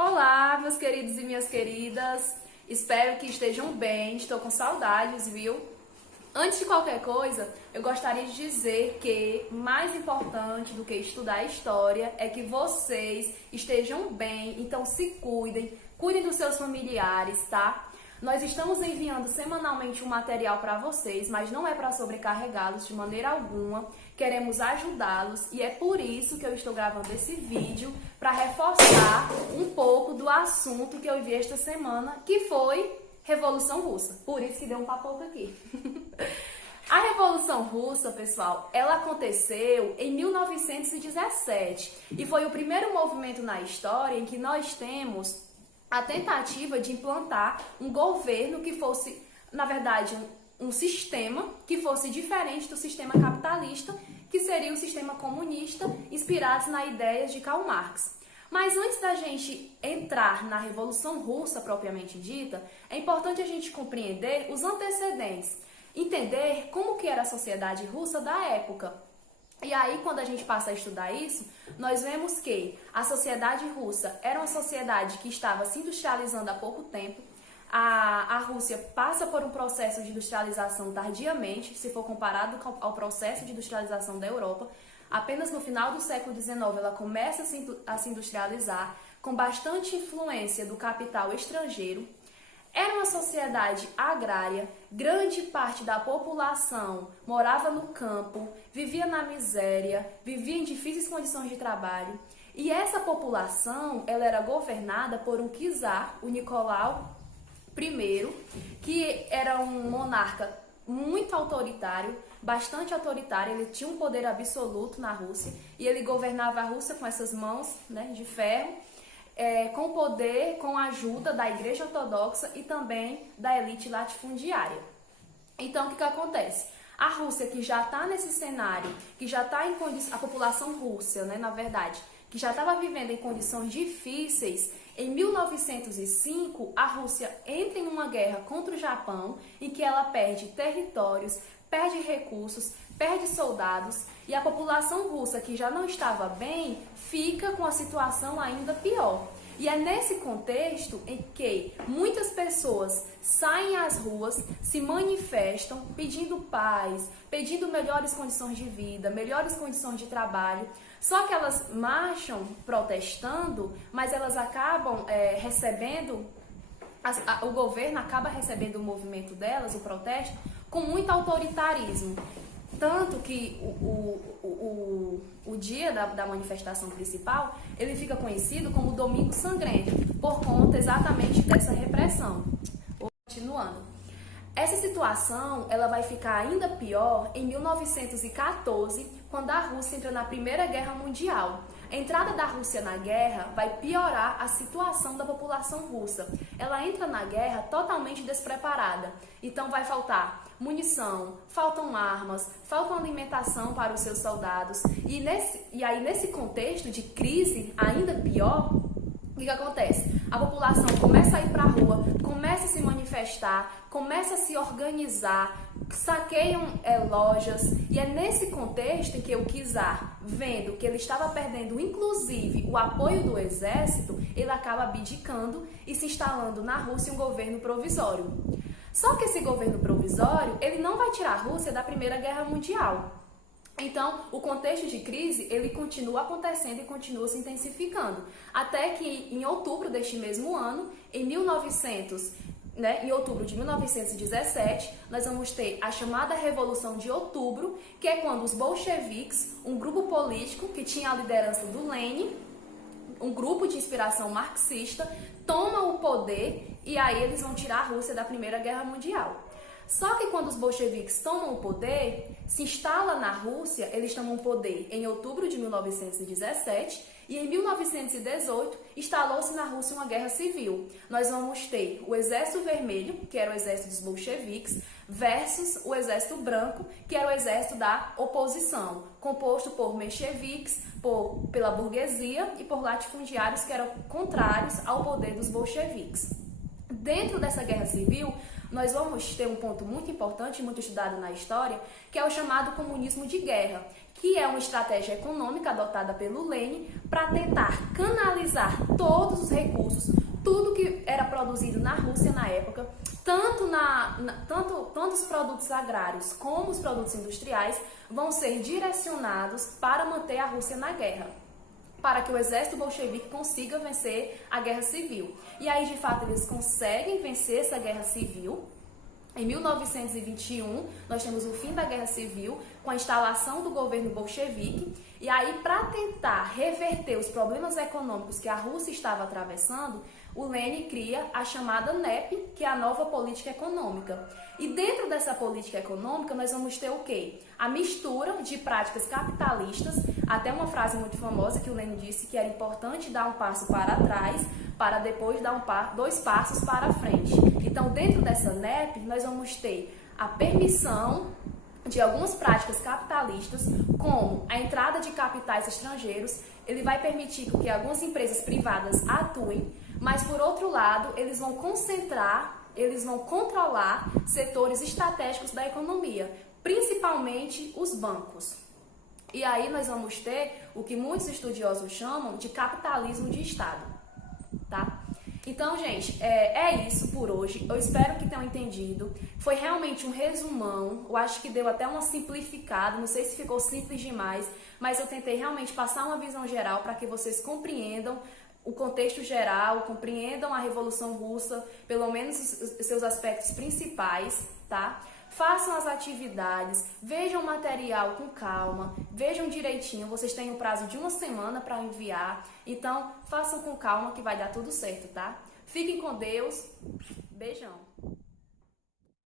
Olá, meus queridos e minhas queridas. Espero que estejam bem. Estou com saudades, viu? Antes de qualquer coisa, eu gostaria de dizer que mais importante do que estudar história é que vocês estejam bem, então se cuidem dos seus familiares, tá? Nós estamos enviando semanalmente um material para vocês, mas não é para sobrecarregá-los de maneira alguma. Queremos ajudá-los e é por isso que eu estou gravando esse vídeo para reforçar um pouco do assunto que eu vi esta semana, que foi Revolução Russa. Por isso que deu um papoco aqui. A Revolução Russa, pessoal, ela aconteceu em 1917 e foi o primeiro movimento na história em que nós temos a tentativa de implantar um governo que fosse, na verdade, um sistema que fosse diferente do sistema capitalista, que seria o sistema comunista, inspirados nas ideias de Karl Marx. Mas antes da gente entrar na Revolução Russa propriamente dita, é importante a gente compreender os antecedentes, entender como que era a sociedade russa da época. E aí, quando a gente passa a estudar isso, nós vemos que a sociedade russa era uma sociedade que estava se industrializando há pouco tempo. A Rússia passa por um processo de industrialização tardiamente, se for comparado ao processo de industrialização da Europa. Apenas no final do século XIX ela começa a se industrializar, com bastante influência do capital estrangeiro. Era uma sociedade agrária, grande parte da população morava no campo, vivia na miséria, vivia em difíceis condições de trabalho. E essa população ela era governada por um czar, o Nicolau I, que era um monarca muito autoritário, bastante autoritário. Ele tinha um poder absoluto na Rússia e ele governava a Rússia com essas mãos, né, de ferro. Com poder, com a ajuda da Igreja Ortodoxa e também da elite latifundiária. Então, o que acontece? A Rússia, que já está nesse cenário, que já está em condições, a população russa, né, na verdade, que já estava vivendo em condições difíceis, em 1905, a Rússia entra em uma guerra contra o Japão, em que ela perde territórios, perde recursos, perde soldados, e a população russa, que já não estava bem, fica com a situação ainda pior. E é nesse contexto em que muitas pessoas saem às ruas, se manifestam pedindo paz, pedindo melhores condições de vida, melhores condições de trabalho. Só que elas marcham protestando, mas elas acabam recebendo, o governo acaba recebendo o movimento delas, o protesto, com muito autoritarismo. Tanto que o dia da manifestação principal, ele fica conhecido como Domingo Sangrento, por conta exatamente dessa repressão. Continuando. Essa situação ela vai ficar ainda pior em 1914, quando a Rússia entra na Primeira Guerra Mundial. A entrada da Rússia na guerra vai piorar a situação da população russa. Ela entra na guerra totalmente despreparada. Então vai faltar munição, faltam armas, faltam alimentação para os seus soldados. E aí nesse contexto de crise ainda pior, o que acontece? A população começa a ir para a rua, começa a se manifestar, começa a se organizar, saqueiam lojas, e é nesse contexto em que o czar, vendo que ele estava perdendo inclusive o apoio do exército, ele acaba abdicando e se instalando na Rússia um governo provisório. Só que esse governo provisório, ele não vai tirar a Rússia da Primeira Guerra Mundial. Então, o contexto de crise, ele continua acontecendo e continua se intensificando. Até que, em outubro deste mesmo ano, em outubro de 1917, nós vamos ter a chamada Revolução de Outubro, que é quando os bolcheviques, um grupo político que tinha a liderança do Lenin, um grupo de inspiração marxista, toma o poder e aí eles vão tirar a Rússia da Primeira Guerra Mundial. Só que quando os bolcheviques tomam o poder, se instala na Rússia, eles tomam o poder em outubro de 1917 e em 1918 instalou-se na Rússia uma guerra civil. Nós vamos ter o Exército Vermelho, que era o exército dos bolcheviques, versus o Exército Branco, que era o exército da oposição, composto por mencheviques, pela burguesia e por latifundiários que eram contrários ao poder dos bolcheviques. Dentro dessa guerra civil, nós vamos ter um ponto muito importante, muito estudado na história, que é o chamado comunismo de guerra, que é uma estratégia econômica adotada pelo Lenin para tentar canalizar todos os recursos, tudo que era produzido na Rússia na época, tanto os produtos agrários como os produtos industriais, vão ser direcionados para manter a Rússia na guerra, para que o exército bolchevique consiga vencer a guerra civil. E aí, de fato, eles conseguem vencer essa guerra civil. Em 1921, nós temos o fim da Guerra Civil, com a instalação do governo bolchevique. E aí, para tentar reverter os problemas econômicos que a Rússia estava atravessando, o Lenin cria a chamada NEP, que é a nova política econômica. E dentro dessa política econômica, nós vamos ter o quê? A mistura de práticas capitalistas, até uma frase muito famosa que o Lenin disse que era importante dar um passo para trás, para depois dar dois passos para a frente. Então, dentro dessa NEP, nós vamos ter a permissão de algumas práticas capitalistas, como a entrada de capitais estrangeiros. Ele vai permitir que algumas empresas privadas atuem, mas, por outro lado, eles vão controlar setores estratégicos da economia, principalmente os bancos. E aí nós vamos ter o que muitos estudiosos chamam de capitalismo de Estado, tá? Então, gente, é isso por hoje. Eu espero que tenham entendido. Foi realmente um resumão. Eu acho que deu até uma simplificada. Não sei se ficou simples demais, mas eu tentei realmente passar uma visão geral para que vocês compreendam o contexto geral, compreendam a Revolução Russa, pelo menos os seus aspectos principais, tá? Façam as atividades, vejam o material com calma, vejam direitinho, vocês têm um prazo de uma semana para enviar, então façam com calma que vai dar tudo certo, tá? Fiquem com Deus, beijão!